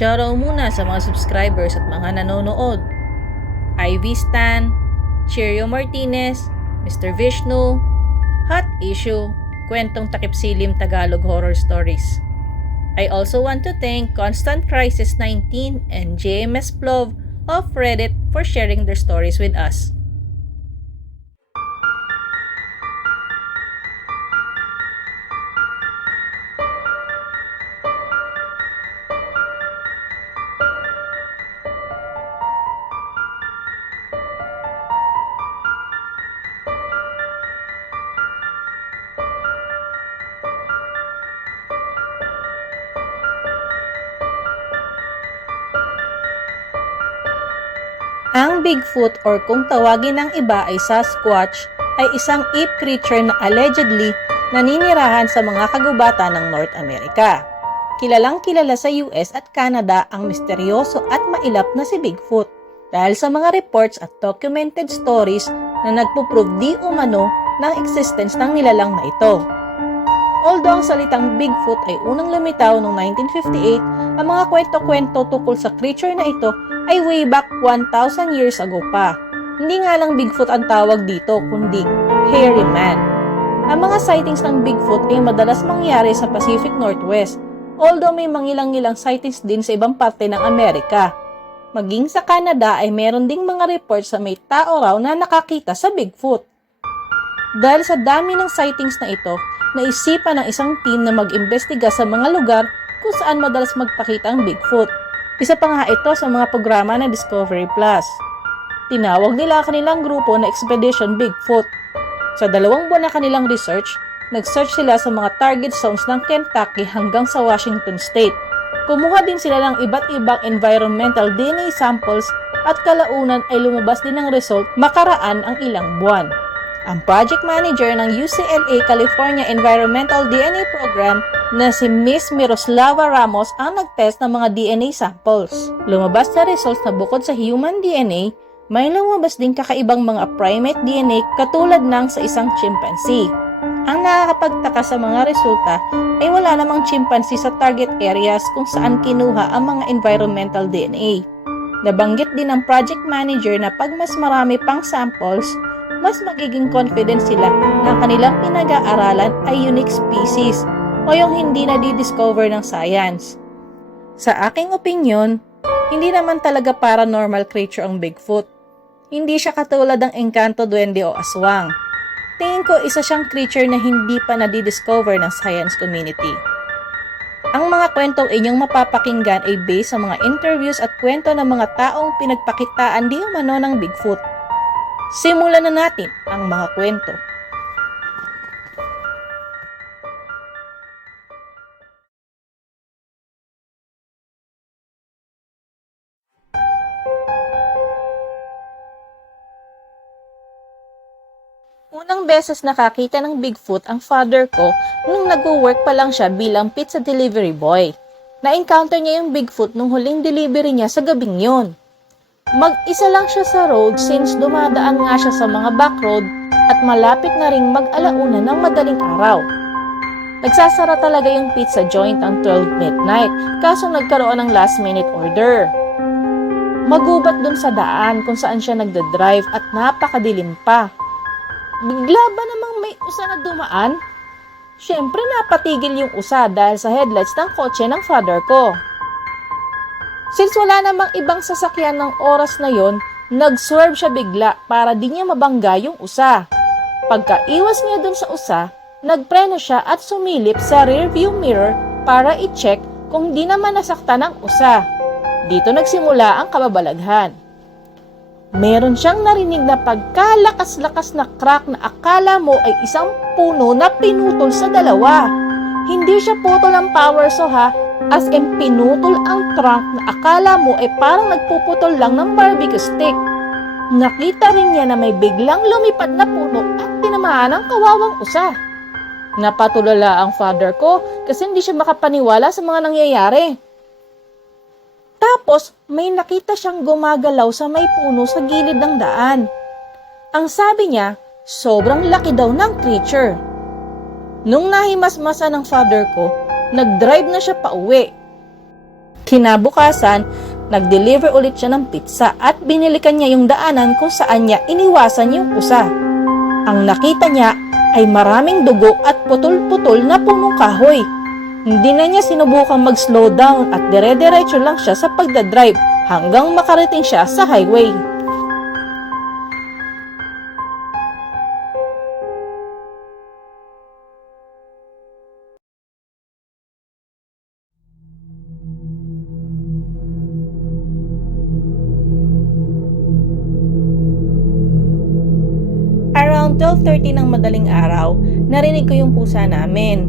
Shoutout muna sa mga subscribers at mga nanonood. Ivy Stan, Cheerio Martinez, Mr. Vishnu, Hot Issue, Kwentong Takip Silim Tagalog Horror Stories. I also want to thank Constant Crisis 19 and JMS Plov of Reddit for sharing their stories with us. Ang Bigfoot or kung tawagin ng iba ay Sasquatch ay isang ape creature na allegedly naninirahan sa mga kagubatan ng North America. Kilalang kilala sa US at Canada ang misteryoso at mailap na si Bigfoot dahil sa mga reports at documented stories na nagpuprove di umano ng existence ng nilalang na ito. Although ang salitang Bigfoot ay unang lumitaw noong 1958, ang mga kwento-kwento tungkol sa creature na ito ay way back 1,000 years ago pa. Hindi nga lang Bigfoot ang tawag dito, kundi Hairy Man. Ang mga sightings ng Bigfoot ay madalas mangyari sa Pacific Northwest, although may mangilang-ilang sightings din sa ibang parte ng Amerika. Maging sa Canada ay meron ding mga reports sa may tao raw na nakakita sa Bigfoot. Dahil sa dami ng sightings na ito, naisipan ng isang team na mag-imbestiga sa mga lugar kung saan madalas magpakita ang Bigfoot. Isa pa nga ito sa mga programa ng Discovery Plus. Tinawag nila kanilang grupo na Expedition Bigfoot. Sa 2 buwan na kanilang research, nag-search sila sa mga target zones ng Kentucky hanggang sa Washington State. Kumuha din sila ng iba't ibang environmental DNA samples at kalaunan ay lumabas din ang result makaraan ang ilang buwan. Ang project manager ng UCLA California Environmental DNA Program na si Miss Miroslava Ramos ang nag-test ng mga DNA samples. Lumabas na results na bukod sa human DNA, may lumabas din kakaibang mga primate DNA katulad ng sa isang chimpanzee. Ang nakakapagtaka sa mga resulta ay wala namang chimpanzee sa target areas kung saan kinuha ang mga environmental DNA. Nabanggit din ng project manager na pag mas marami pang samples, mas magiging confident sila na kanilang pinag-aaralan ay unique species o yung hindi na di-discover ng science. Sa aking opinyon, hindi naman talaga paranormal creature ang Bigfoot. Hindi siya katulad ng engkanto, duwende o aswang. Tingin ko isa siyang creature na hindi pa na-di-discover ng science community. Ang mga kwentong inyong mapapakinggan ay based sa mga interviews at kwento ng mga taong pinagpakitaan di umano ng Bigfoot. Simulan na natin ang mga kwento. Unang beses nakakita ng Bigfoot ang father ko nung nag-work pa lang siya bilang pizza delivery boy. Na-encounter niya yung Bigfoot nung huling delivery niya sa gabing yun. Mag-isa lang siya sa road since dumadaan nga siya sa mga back road at malapit na ring mag-alauna ng madaling araw. Nagsasara talaga yung pizza joint ang 12 midnight kaso nagkaroon ng last minute order. Magubat dun sa daan kung saan siya nagdadrive at napakadilim pa. Bigla ba namang may usa na dumaan? Siyempre napatigil yung usa dahil sa headlights ng kotse ng father ko. Since wala namang ibang sasakyan ng oras na yon, nag-swerve siya bigla para di niya mabangga yung usa. Pagkaiwas niya dun sa usa, nagpreno siya at sumilip sa rearview mirror para i-check kung di naman nasaktan ng usa. Dito nagsimula ang kababalaghan. Meron siyang narinig na pagkalakas-lakas na crack na akala mo ay isang puno na pinutol sa dalawa. Hindi siya putol ng power saw ha, as in pinutol ang trunk na akala mo ay parang nagpuputol lang ng barbecue stick. Nakita rin niya na may biglang lumipad na puno at tinamaan ang kawawang usa. Napatulala ang father ko kasi hindi siya makapaniwala sa mga nangyayari. Tapos, may nakita siyang gumagalaw sa may puno sa gilid ng daan. Ang sabi niya, sobrang laki daw ng creature. Nung nahimasmasa ng father ko, nag-drive na siya pauwi. Kinabukasan, nag-deliver ulit siya ng pizza at binilikan niya yung daanan kung saan niya iniwasan yung pusa. Ang nakita niya ay maraming dugo at putol-putol na punong kahoy. Hindi na niya sinubukang mag-slow down at dire-diretso lang siya sa pagdadrive hanggang makarating siya sa highway. Around 12:30 ng madaling araw, narinig ko yung pusa namin.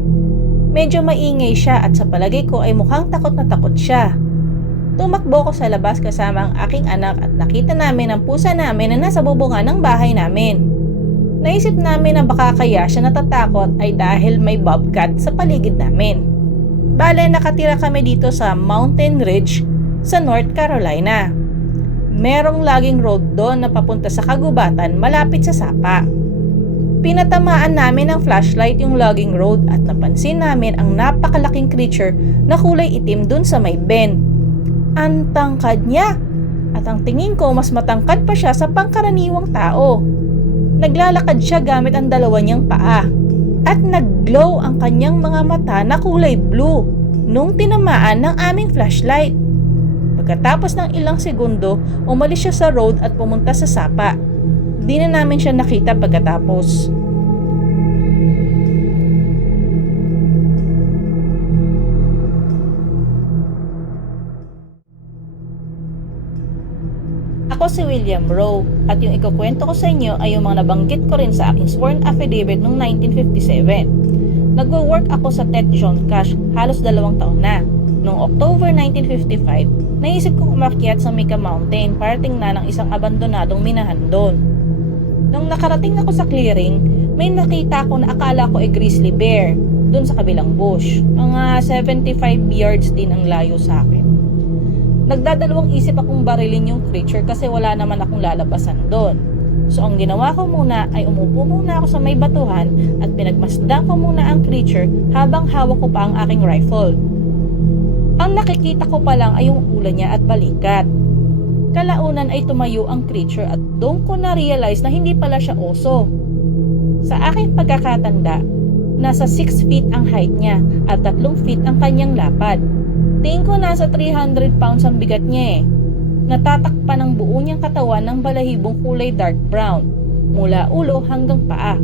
Medyo maingay siya at sa palagay ko ay mukhang takot na takot siya. Tumakbo ko sa labas kasama ang aking anak at nakita namin ang pusa namin na nasa bubungan ng bahay namin. Naisip namin na baka kaya siya natatakot ay dahil may bobcat sa paligid namin. Bale, nakatira kami dito sa Mountain Ridge sa North Carolina. Merong laging road doon na papunta sa kagubatan malapit sa sapa. Pinatamaan namin ng flashlight yung logging road at napansin namin ang napakalaking creature na kulay itim dun sa may bend. Ang tangkad niya at ang tingin ko mas matangkad pa siya sa pangkaraniwang tao. Naglalakad siya gamit ang dalawa niyang paa at nag-glow ang kanyang mga mata na kulay blue nung tinamaan ng aming flashlight. Pagkatapos ng ilang segundo, umalis siya sa road at pumunta sa sapa. Di na namin siya nakita pagkatapos. Ako si William Rowe at yung ikukwento ko sa inyo ay yung mga nabanggit ko rin sa aking sworn affidavit noong 1957. Nagwo-work ako sa Tech John Cash halos 2 taon na. Noong October 1955, naisip kong umakyat sa Mica Mountain para tingnan ng isang abandonadong minahan doon. Nung nakarating ako sa clearing, may nakita ko na akala ko ay grizzly bear doon sa kabilang bush. Mga 75 yards din ang layo sa akin. Nagdadalawang isip akong barilin yung creature kasi wala naman akong lalabasan doon. So ang ginawa ko muna ay umupo muna ako sa may batuhan at pinagmasdan ko muna ang creature habang hawak ko pa ang aking rifle. Ang nakikita ko pa lang ay yung ulo niya at balikat. Kalaunan ay tumayo ang creature at doon ko na-realize na hindi pala siya oso. Sa aking pagkakatanda, nasa 6 feet ang height niya at 3 feet ang kanyang lapad. Tingin ko nasa 300 pounds ang bigat niya eh. Natatakpan ang buo niyang katawan ng balahibong kulay dark brown, mula ulo hanggang paa.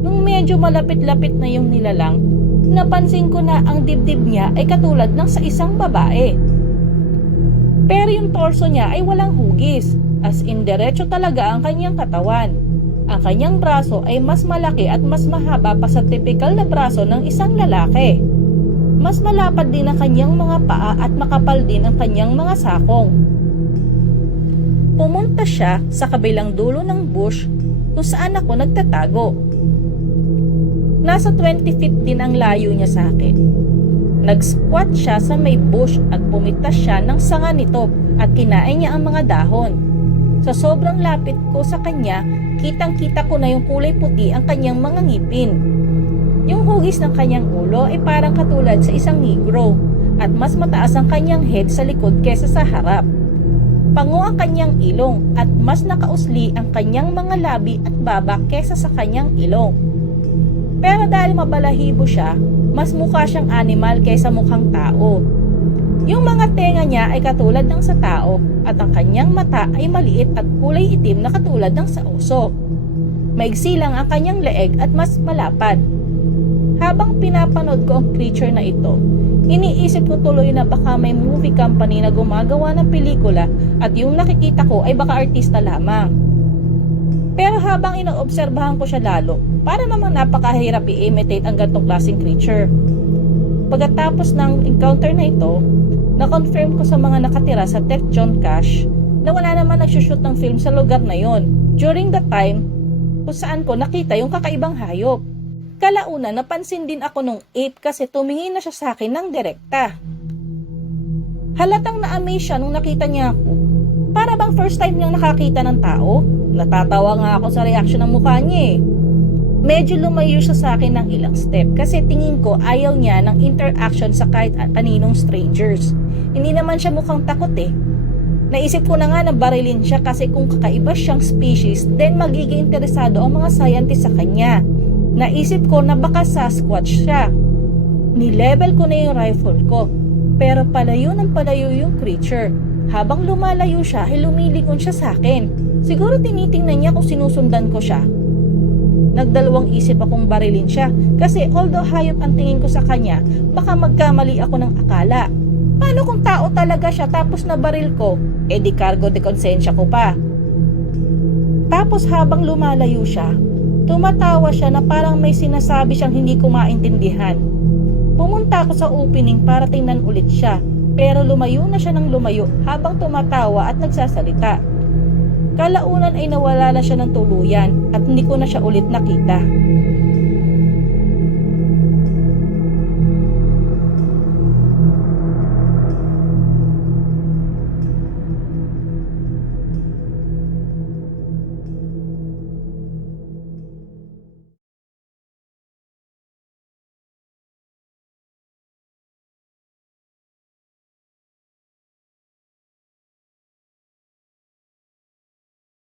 Nung medyo malapit-lapit na yung nilalang, napansin ko na ang dibdib niya ay katulad ng sa isang babae. Pero yung torso niya ay walang hugis, as in diretso talaga ang kanyang katawan. Ang kanyang braso ay mas malaki at mas mahaba pa sa typical na braso ng isang lalaki. Mas malapad din ang kanyang mga paa at makapal din ang kanyang mga sakong. Pumunta siya sa kabilang dulo ng bush kung saan ako nagtatago. Nasa 20 feet din ang layo niya sa akin. Nag-squat siya sa may bush at pumitas siya ng sanga nito at kinain niya ang mga dahon. Sa sobrang lapit ko sa kanya, kitang-kita ko na yung kulay puti ang kanyang mga ngipin. Yung hugis ng kanyang ulo ay parang katulad sa isang negro at mas mataas ang kanyang head sa likod kesa sa harap. Pango ang kanyang ilong at mas nakausli ang kanyang mga labi at baba kesa sa kanyang ilong. Pero dahil mabalahibo siya, mas mukha siyang animal kaysa mukhang tao. Yung mga tenga niya ay katulad ng sa tao at ang kanyang mata ay maliit at kulay itim na katulad ng sa oso. Maigsi lang ang kanyang leeg at mas malapad. Habang pinapanood ko ang creature na ito, iniisip ko tuloy na baka may movie company na gumagawa ng pelikula at yung nakikita ko ay baka artista lamang. Pero habang inoobserbahan ko siya lalo, para namang napakahirap i-imitate ang ganitong klaseng creature. Pagkatapos ng encounter na ito, na-confirm ko sa mga nakatira sa Tech John Cash na wala naman nagsushoot ng film sa lugar na yon during the time kung saan ko nakita yung kakaibang hayop. Kalauna, napansin din ako nung ape kasi tumingin na siya sa akin ng direkta. Halatang na-amaze siya nung nakita niya ako. Para bang first time niyang nakakita ng tao? Natatawa nga ako sa reaction ng mukha niya eh. Medyo lumayo siya sa akin ng ilang step kasi tingin ko ayaw niya ng interaction sa kahit kaninong strangers. Hindi naman siya mukhang takot eh. Naisip ko na nga na barilin siya kasi kung kakaiba siyang species, then magiging interesado ang mga scientist sa kanya. Naisip ko na baka Sasquatch siya. Ni-level ko na yung rifle ko, pero palayo ng palayo yung creature. Habang lumalayo siya, ay lumilingon siya sa akin. Siguro tinitingnan niya kung sinusundan ko siya. Nagdalawang isip akong barilin siya kasi although hayop ang tingin ko sa kanya, baka magkamali ako ng akala. Paano kung tao talaga siya tapos nabaril ko? Eh di cargo de konsensya ko pa. Tapos habang lumalayo siya, tumatawa siya na parang may sinasabi siyang hindi ko maintindihan. Pumunta ako sa opening para tingnan ulit siya, pero lumayo na siya ng lumayo habang tumatawa at nagsasalita. Kalaunan ay nawala na siya ng tuluyan at hindi ko na siya ulit nakita.